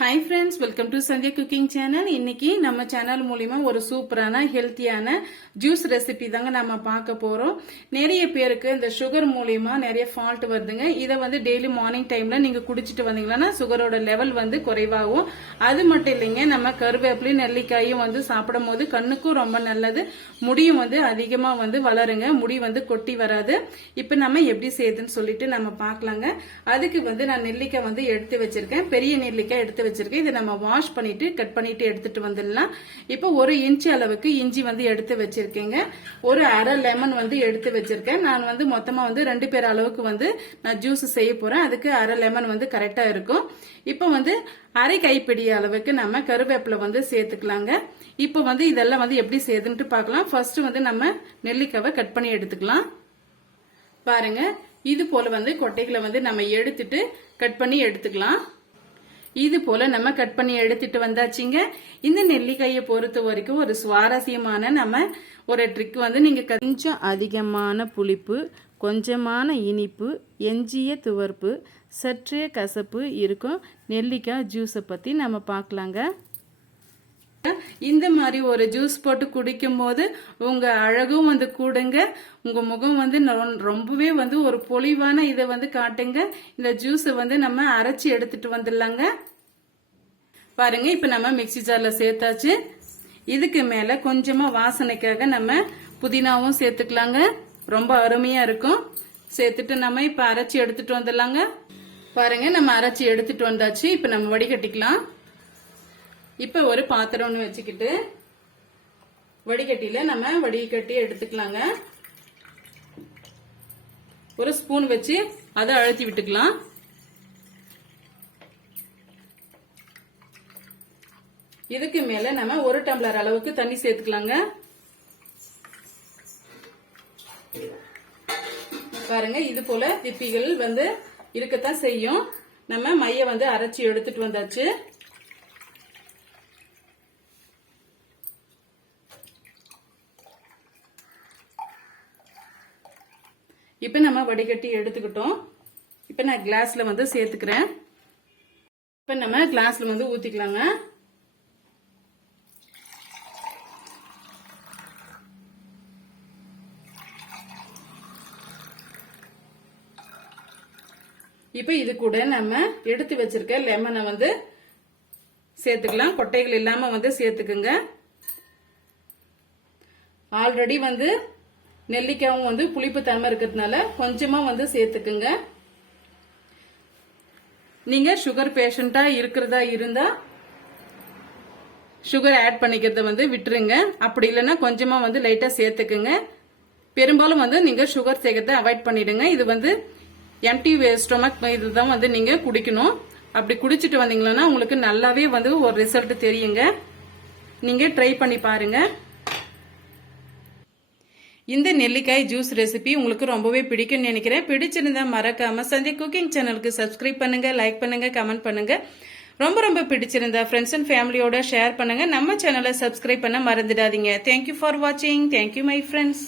Hi friends welcome to Sandhya cooking channel இன்னைக்கு நம்ம channel மூலிமா ஒரு சூப்பரான ஹெல்த்தியான ஜூஸ் ரெசிபி தாங்க நம்ம பார்க்க போகிறோம் நிறைய பேருக்கு இந்த சுகர் மூலிமா நிறைய ஃபால்ட் வருதுங்க. இதை வந்து டெய்லி மார்னிங் டைமில் நீங்கள் குடிச்சிட்டு வந்தீங்கன்னா சுகரோட லெவல் வந்து குறைவாகும். அது மட்டும் இல்லைங்க நம்ம கருவேப்பிலையும் நெல்லிக்காயும் வந்து சாப்பிடும் போது கண்ணுக்கும் ரொம்ப நல்லது. முடியும் வந்து அதிகமாக வந்து வளருங்க. முடி வந்து கொட்டி வராது. இப்போ நம்ம எப்படி செய்யுதுன்னு சொல்லிட்டு நம்ம பார்க்கலாங்க. அதுக்கு வந்து நான் நெல்லிக்காய் வந்து எடுத்து வச்சிருக்கேன். பெரிய நெல்லிக்காய் எடுத்து வச்சிருக்கேன். இதை நம்ம வாஷ் பண்ணிட்டு கட் பண்ணிட்டு எடுத்துட்டு வந்துடலாம். இப்போ ஒரு இன்ச்சு அளவுக்கு இஞ்சி வந்து எடுத்து வச்சிருக்கேங்க. ஒரு அரை லெமன் வந்து எடுத்து வச்சிருக்கேன். நான் வந்து மொத்தமா வந்து ரெண்டு பேர் அளவுக்கு வந்து நான் ஜூஸ் செய்ய போறேன். அதுக்கு அரை லெமன் வந்து கரெக்டா இருக்கும். இப்போ வந்து அரை கைப்பிடி அளவுக்கு நம்ம கருவேப்பிலை வந்து சேர்த்துக்கலாங்க. இப்போ வந்து இதெல்லாம் வந்து எப்படி செய்யுதுன்ட்டு பார்க்கலாம். ஃபர்ஸ்ட் வந்து நம்ம நெல்லிக்காவை கட் பண்ணி எடுத்துக்கலாம். பாருங்க. இது போல வந்து கொட்டைகளை வந்து நம்ம எடுத்துட்டு கட் பண்ணி எடுத்துக்கலாம். இது போல நம்ம கட் பண்ணி எடுத்துட்டு வந்தாச்சுங்க. இந்த நெல்லிக்காயை பொறுத்த வரைக்கும் ஒரு சுவாரஸ்யமான நம்ம ஒரு ட்ரிக் வந்து நீங்க கொஞ்சம் அதிகமான புளிப்பு கொஞ்சமான இனிப்பு எஞ்சிய துவர்ப்பு சற்றே கசப்பு இருக்கும். நெல்லிக்காய் ஜூஸை பற்றி நம்ம பார்க்கலாங்க. இந்த மாதிரி ஒரு ஜூஸ் போட்டு குடிக்கும் போது உங்க அழகும் வந்து கூடுங்க. உங்க முகம் வந்து ரொம்பவே வந்து ஒரு பொலிவான இதை வந்து காட்டுங்க. இந்த ஜூஸை வந்து நம்ம அரைச்சி எடுத்துட்டு வந்துடலாங்க. பாருங்க இப்ப நம்ம மிக்ஸி ஜார்ல சேர்த்தாச்சு. இதுக்கு மேல கொஞ்சமா வாசனைக்காக நம்ம புதினாவும் சேர்த்துக்கலாங்க. ரொம்ப அருமையா இருக்கும். சேர்த்துட்டு நம்ம இப்ப அரைச்சி எடுத்துட்டு வந்துடலாங்க. பாருங்க நம்ம அரைச்சி எடுத்துட்டு வந்தாச்சு. இப்ப நம்ம வடிகட்டிக்கலாம். இப்ப ஒரு பாத்திரம் ஒன்று வச்சுக்கிட்டு வடிகட்டியில நம்ம வடிகட்டி எடுத்துக்கலாங்க. ஒரு ஸ்பூன் வச்சு அதை அழுத்தி விட்டுக்கலாம். இதுக்கு மேல நம்ம ஒரு டம்ளர் அளவுக்கு தண்ணி சேர்த்துக்கலாங்க. பாருங்க இது போல திப்பிகள் வந்து இருக்கத்தான் செய்யும். நம்ம மைய வந்து அரைச்சி எடுத்துட்டு வந்தாச்சு. இப்போ நம்ம வடிகட்டி எடுத்துக்கிட்டோம். இப்போ நான் கிளாஸ்ல வந்து சேர்த்துக்கிறேன். இப்போ நம்ம கிளாஸ்ல வந்து ஊத்திக்கலாங்க. இப்போ இது கூட நம்ம எடுத்து வச்சிருக்க லெமனை வந்து சேர்த்துக்கலாம். கொட்டைகள் இல்லாம வந்து சேர்த்துக்குங்க. ஆல்ரெடி வந்து நெல்லிக்காயும் வந்து புளிப்பு தன்மை இருக்கிறதுனால கொஞ்சமா வந்து சேர்த்துக்குங்க. நீங்க சுகர் பேஷண்டா இருக்கிறதா இருந்தா சுகர் ஆட் பண்ணிக்கிறத வந்து விட்டுருங்க. அப்படி இல்லைன்னா கொஞ்சமா வந்து லைட்டா சேர்த்துக்குங்க. பெரும்பாலும் வந்து நீங்க சுகர் சேர்க்கறத அவாய்ட் பண்ணிடுங்க. இது வந்து எம்டி ஸ்டொமக் இதுதான் வந்து நீங்க குடிக்கணும். அப்படி குடிச்சிட்டு வந்தீங்கன்னா உங்களுக்கு நல்லாவே வந்து ஒரு ரிசல்ட் தெரியுங்க. நீங்க ட்ரை பண்ணி பாருங்க. இந்த நெல்லிக்காய் ஜூஸ் ரெசிபி உங்களுக்கு ரொம்பவே பிடிக்கும்னு நினைக்கிறேன். பிடிச்சிருந்தா மறக்காம சந்தி குக்கிங் சேனலுக்கு சப்ஸ்கிரைப் பண்ணுங்க லைக் பண்ணுங்க கமெண்ட் பண்ணுங்க. ரொம்ப ரொம்ப பிடிச்சிருந்தா ஃப்ரெண்ட்ஸ் அண்ட் ஃபேமிலியோட ஷேர் பண்ணுங்க. நம்ம சேனலை சப்ஸ்கிரைப் பண்ண மறந்துடாதீங்க. தேங்க்யூ ஃபார் வாட்சிங் தேங்க்யூ மை ஃப்ரெண்ட்ஸ்